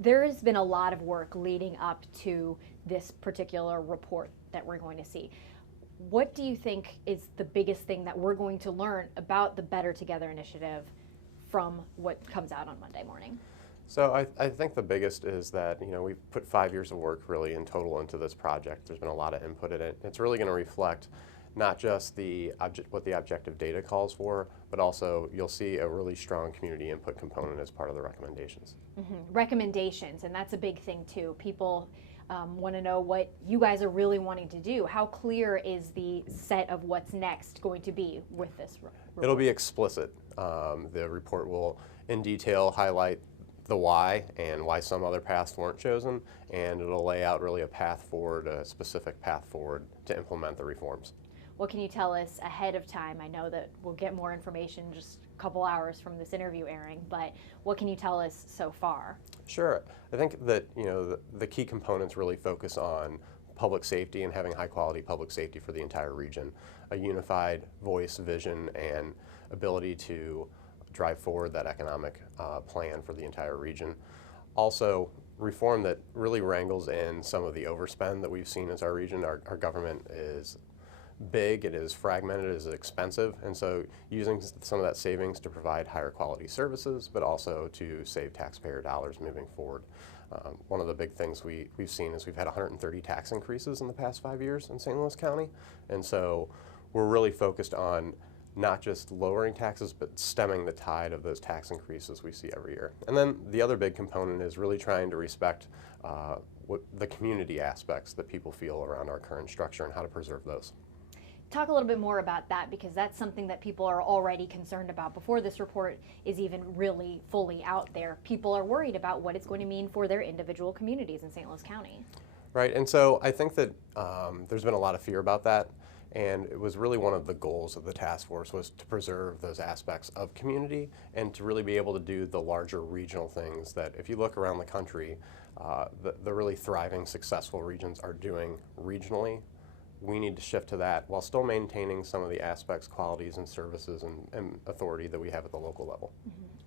there has been a lot of work leading up to this particular report that we're going to see. What do you think is the biggest thing that we're going to learn about the Better Together initiative from what comes out on Monday morning? So I think the biggest is that, we've put 5 years of work really in total into this project. There's been a lot of input in it. It's really going to reflect not just what the objective data calls for, but also you'll see a really strong community input component as part of the recommendations. Recommendations, and that's a big thing too. People want to know what you guys are really wanting to do. How clear is the set of what's next going to be with this report? It'll be explicit. The report will in detail highlight the why and why some other paths weren't chosen, and it'll lay out really a path forward, a specific path forward to implement the reforms. What can you tell us ahead of time? I know that we'll get more information just a couple hours from this interview airing, but what can you tell us so far? Sure. I think that the key components really focus on public safety and having high quality public safety for the entire region. A unified voice, vision, and ability to drive forward that economic plan for the entire region. Also, reform that really wrangles in some of the overspend that we've seen as our region. Our government is big, it is fragmented, it is expensive, and so using some of that savings to provide higher quality services, but also to save taxpayer dollars moving forward. One of the big things we've seen is we've had 130 tax increases in the past 5 years in St. Louis County, and so we're really focused on not just lowering taxes, but stemming the tide of those tax increases we see every year. And then the other big component is really trying to respect what the community aspects that people feel around our current structure and how to preserve those. Talk a little bit more about that, because that's something that people are already concerned about before this report is even really fully out there. People are worried about what it's going to mean for their individual communities in St. Louis County. Right, and so I think that there's been a lot of fear about that, and it was really one of the goals of the task force was to preserve those aspects of community and to really be able to do the larger regional things that if you look around the country, the really thriving, successful regions are doing regionally. We need to shift to that while still maintaining some of the aspects, qualities, and services and authority that we have at the local level.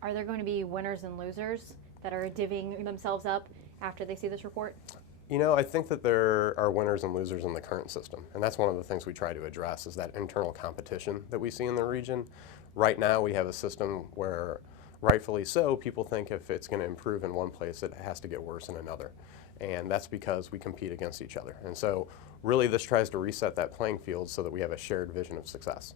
Are there going to be winners and losers that are divvying themselves up after they see this report? I think that there are winners and losers in the current system, and that's one of the things we try to address is that internal competition that we see in the region. Right now we have a system where, rightfully so, people think if it's going to improve in one place, it has to get worse in another. And that's because we compete against each other. And so really this tries to reset that playing field so that we have a shared vision of success.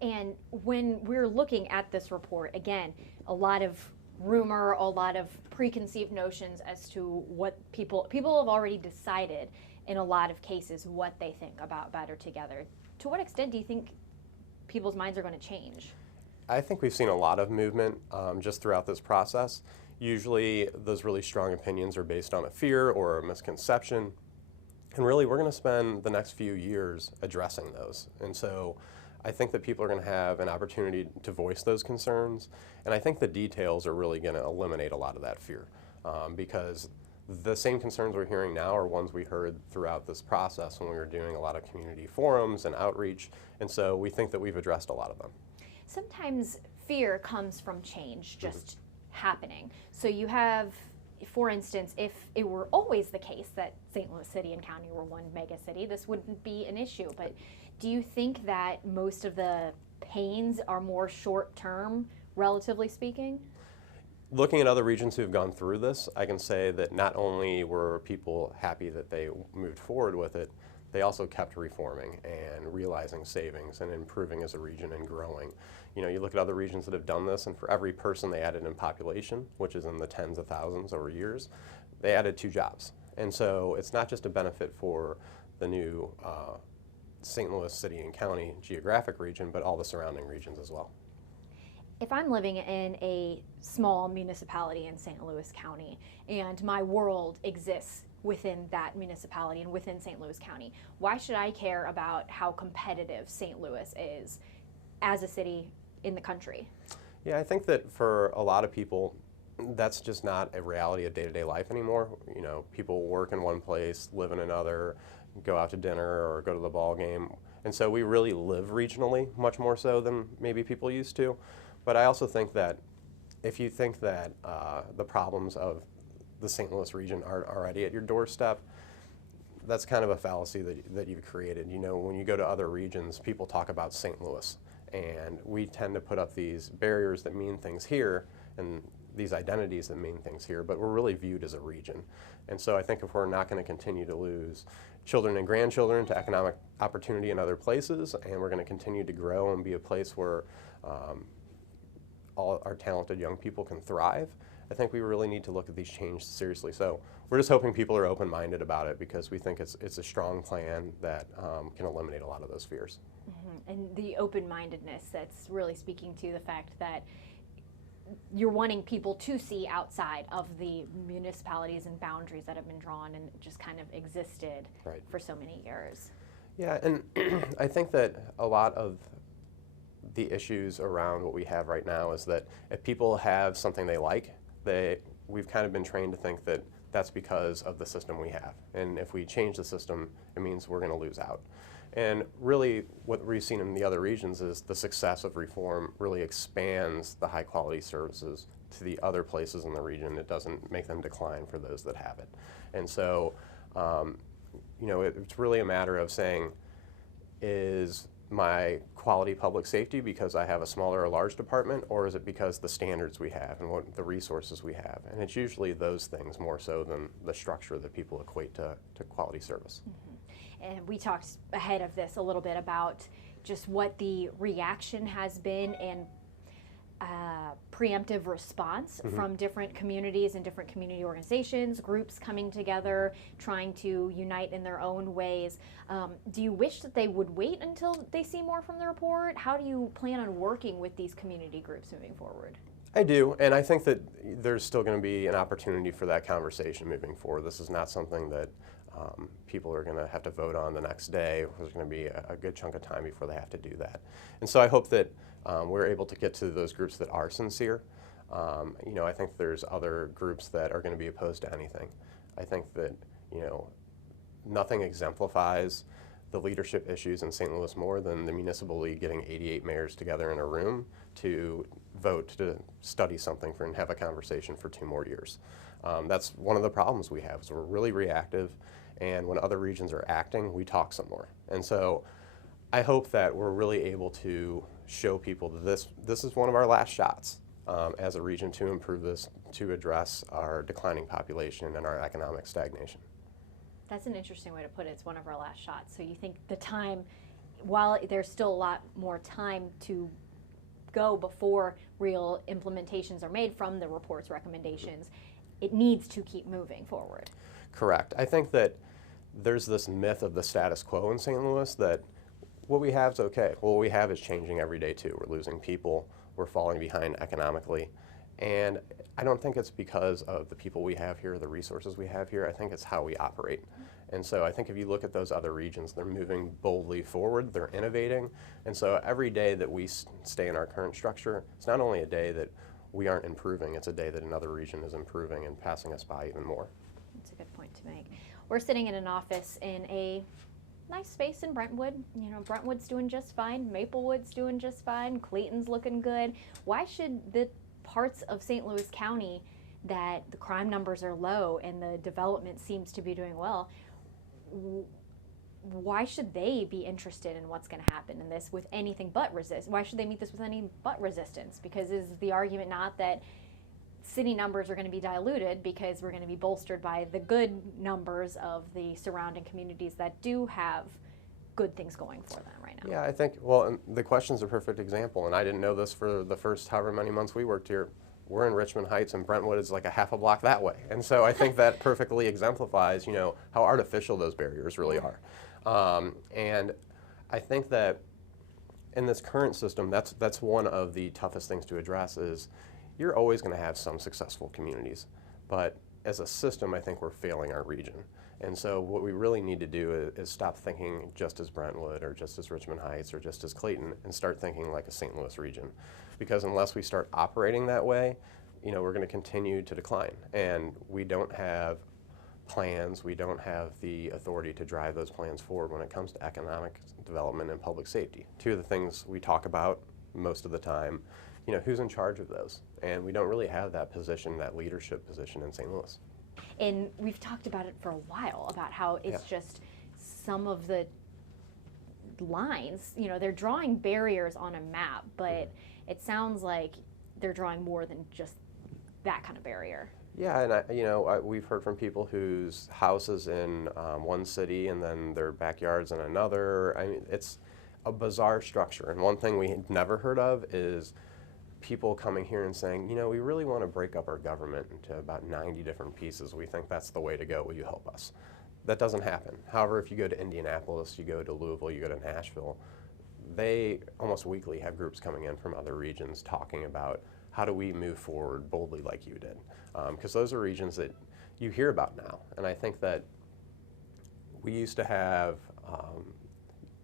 And when we're looking at this report, again, a lot of rumor, a lot of preconceived notions as to what people have already decided in a lot of cases what they think about Better Together. To what extent do you think people's minds are going to change? I think we've seen a lot of movement just throughout this process. Usually those really strong opinions are based on a fear or a misconception. And really we're going to spend the next few years addressing those. And so I think that people are going to have an opportunity to voice those concerns. And I think the details are really going to eliminate a lot of that fear because the same concerns we're hearing now are ones we heard throughout this process when we were doing a lot of community forums and outreach. And so we think that we've addressed a lot of them. Sometimes fear comes from change just happening. So you have, for instance, if it were always the case that St. Louis City and County were one mega city, this wouldn't be an issue. But do you think that most of the pains are more short-term, relatively speaking? Looking at other regions who've gone through this, I can say that not only were people happy that they moved forward with it, they also kept reforming and realizing savings and improving as a region and growing. You look at other regions that have done this, and for every person they added in population, which is in the tens of thousands over years, they added 2 jobs. And so it's not just a benefit for the new St. Louis City and County geographic region, but all the surrounding regions as well. If I'm living in a small municipality in St. Louis County and my world exists within that municipality and within St. Louis County, why should I care about how competitive St. Louis is as a city in the country? Yeah, I think that for a lot of people, that's just not a reality of day-to-day life anymore. People work in one place, live in another, go out to dinner or go to the ball game. And so we really live regionally much more so than maybe people used to. But I also think that if you think that the problems of the St. Louis region aren't already at your doorstep, that's kind of a fallacy that you've created. You know, when you go to other regions, people talk about St. Louis, and we tend to put up these barriers that mean things here and these identities that mean things here, but we're really viewed as a region. And so I think if we're not going to continue to lose children and grandchildren to economic opportunity in other places, and we're going to continue to grow and be a place where all our talented young people can thrive, I think we really need to look at these changes seriously. So we're just hoping people are open-minded about it, because we think it's a strong plan that can eliminate a lot of those fears. Mm-hmm. And the open-mindedness, that's really speaking to the fact that you're wanting people to see outside of the municipalities and boundaries that have been drawn and just kind of existed Right. for so many years. Yeah, and I think that a lot of the issues around what we have right now is that if people have something they like, we've kind of been trained to think that that's because of the system we have. And if we change the system, it means we're going to lose out. And really, what we've seen in the other regions is the success of reform really expands the high quality services to the other places in the region. It doesn't make them decline for those that have it. And so, you know, it's really a matter of saying, is my quality public safety because I have a smaller or large department, or is it because the standards we have and what the resources we have? And it's usually those things more so than the structure that people equate to quality service. Mm-hmm. And we talked ahead of this a little bit about just what the reaction has been and preemptive response Mm-hmm. from different communities and different community organizations, groups coming together, trying to unite in their own ways. Do you wish that they would wait until they see more from the report? How do you plan on working with these community groups moving forward? I do, and I think that there's still going to be an opportunity for that conversation moving forward. This is not something that people are going to have to vote on the next day. There's going to be a good chunk of time before they have to do that. And so I hope that we're able to get to those groups that are sincere. You know, I think there's other groups that are going to be opposed to anything. I think that, you know, nothing exemplifies the leadership issues in St. Louis more than the Municipal League getting 88 mayors together in a room to vote to study something and have a conversation for 2 more years. That's one of the problems we have, is we're really reactive, and when other regions are acting, we talk some more. And so I hope that we're really able to show people that this is one of our last shots as a region to improve this, to address our declining population and our economic stagnation. That's an interesting way to put it. It's one of our last shots. So you think the time, while there's still a lot more time to go before real implementations are made from the report's recommendations, it needs to keep moving forward. Correct. I think that there's this myth of the status quo in St. Louis that what we have is okay. What we have is changing every day too. We're losing people, we're falling behind economically, and I don't think it's because of the people we have here, the resources we have here. I think it's how we operate. And so I think if you look at those other regions, they're moving boldly forward, they're innovating, and so every day that we stay in our current structure, it's not only a day that we aren't improving, it's a day that another region is improving and passing us by even more. That's a good point to make. We're sitting in an office in a nice space in Brentwood. You know, Brentwood's doing just fine, Maplewood's doing just fine, Clayton's looking good. Why should the parts of St. Louis County that the crime numbers are low and the development seems to be doing well, why should they be interested in what's going to happen in this with anything but resistance? Why should they meet this with any but resistance? Because is the argument not that city numbers are going to be diluted because we're going to be bolstered by the good numbers of the surrounding communities that do have good things going for them right now? Yeah, I think, well, and the question's a perfect example, and I didn't know this for the first however many months we worked here. We're in Richmond Heights, and Brentwood is like a half a block that way. And so I think that perfectly exemplifies, you know, how artificial those barriers really are. And I think that in this current system, that's one of the toughest things to address is you're always going to have some successful communities. But as a system, I think we're failing our region. And so what we really need to do is stop thinking just as Brentwood or just as Richmond Heights or just as Clayton and start thinking like a St. Louis region. Because unless we start operating that way, you know, we're going to continue to decline. And we don't have plans, we don't have the authority to drive those plans forward when it comes to economic development and public safety. 2 of the things we talk about most of the time, you know, who's in charge of those? And we don't really have that position, that leadership position in St. Louis. And we've talked about it for a while, about how it's just some of the lines, they're drawing barriers on a map, but it sounds like they're drawing more than just that kind of barrier. Yeah, and we've heard from people whose houses in one city and then their backyards in another. I mean, it's a bizarre structure. And one thing we had never heard of is people coming here and saying, we really want to break up our government into about 90 different pieces. We think that's the way to go. Will you help us? That doesn't happen. However, if you go to Indianapolis, you go to Louisville, you go to Nashville, they almost weekly have groups coming in from other regions talking about how do we move forward boldly like you did. Because those are regions that you hear about now. And I think that we used to have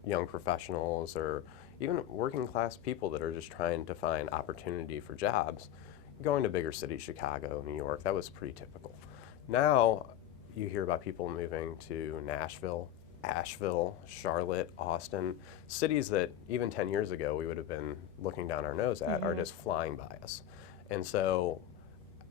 young professionals or even working class people that are just trying to find opportunity for jobs going to bigger cities, Chicago, New York. That was pretty typical. Now you hear about people moving to Nashville, Asheville, Charlotte, Austin, cities that even 10 years ago we would have been looking down our nose at are just flying by us. And so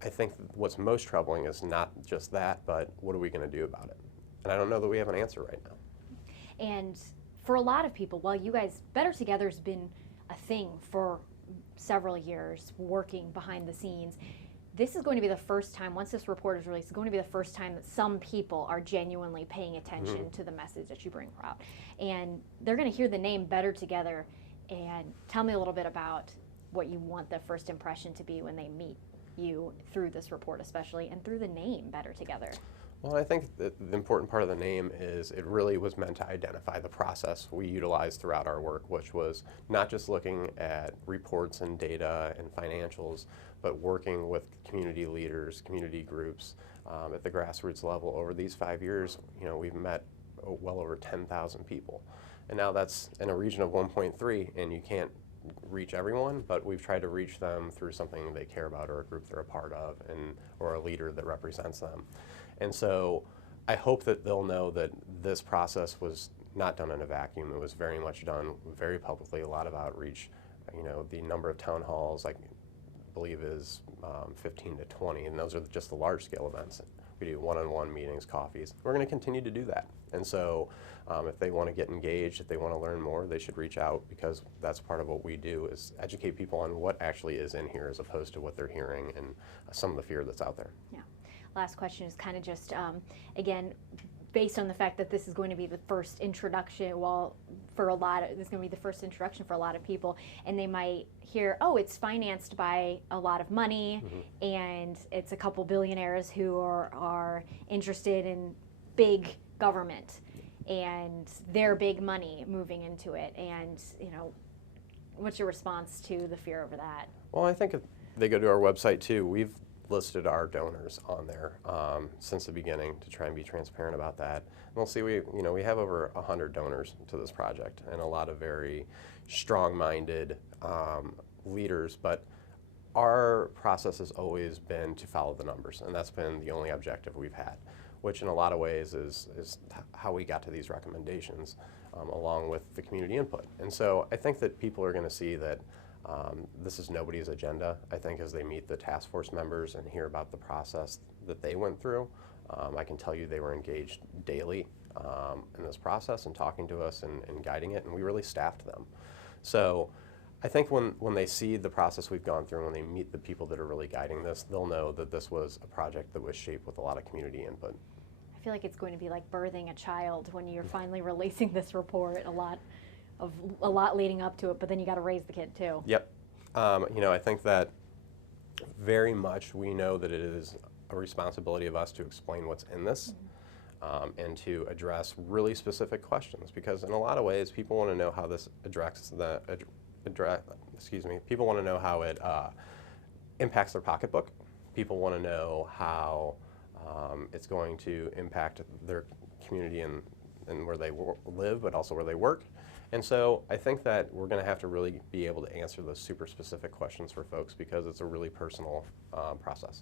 I think what's most troubling is not just that, but what are we going to do about it? And I don't know that we have an answer right now. And for a lot of people, while you guys, Better Together has been a thing for several years, working behind the scenes, this is going to be the first time, once this report is released, it's going to be the first time that some people are genuinely paying attention to the message that you bring out. And they're going to hear the name Better Together. And tell me a little bit about what you want the first impression to be when they meet you through this report especially, and through the name Better Together. Well, I think that the important part of the name is it really was meant to identify the process we utilized throughout our work, which was not just looking at reports and data and financials, but working with community leaders, community groups at the grassroots level. Over these 5 years, we've met well over 10,000 people. And now that's in a region of 1.3, and you can't reach everyone, but we've tried to reach them through something they care about or a group they're a part of, or a leader that represents them. And so I hope that they'll know that this process was not done in a vacuum. It was very much done very publicly, a lot of outreach. The number of town halls I believe is 15 to 20, and those are just the large scale events. We do one-on-one meetings, coffees. We're going to continue to do that. And so if they want to get engaged, if they want to learn more, they should reach out, because that's part of what we do, is educate people on what actually is in here as opposed to what they're hearing and some of the fear that's out there. Yeah. Last question is kind of just, again, based on the fact that this is going to be the first introduction, this is going to be the first introduction for a lot of people, and they might hear, oh, it's financed by a lot of money, and it's a couple billionaires who are interested in big government and their big money moving into it. And, what's your response to the fear over that? Well, I think if they go to our website too, we've listed our donors on there since the beginning to try and be transparent about that. And we'll see, we have over 100 donors to this project, and a lot of very strong-minded leaders, but our process has always been to follow the numbers, and that's been the only objective we've had, which in a lot of ways is how we got to these recommendations, along with the community input. And so I think that people are going to see that this is nobody's agenda. I think as they meet the task force members and hear about the process that they went through, I can tell you they were engaged daily in this process and talking to us and guiding it, and we really staffed them. So I think when they see the process we've gone through, when they meet the people that are really guiding this, they'll know that this was a project that was shaped with a lot of community input. I feel like it's going to be like birthing a child when you're finally releasing this report. A lot leading up to it, but then you got to raise the kid too. Yep. I think that very much we know that it is a responsibility of us to explain what's in this, and to address really specific questions, because in a lot of ways people want to know how this people want to know how it impacts their pocketbook. People want to know how it's going to impact their community and where they live, but also where they work. And so I think that we're going to have to really be able to answer those super specific questions for folks, because it's a really personal process.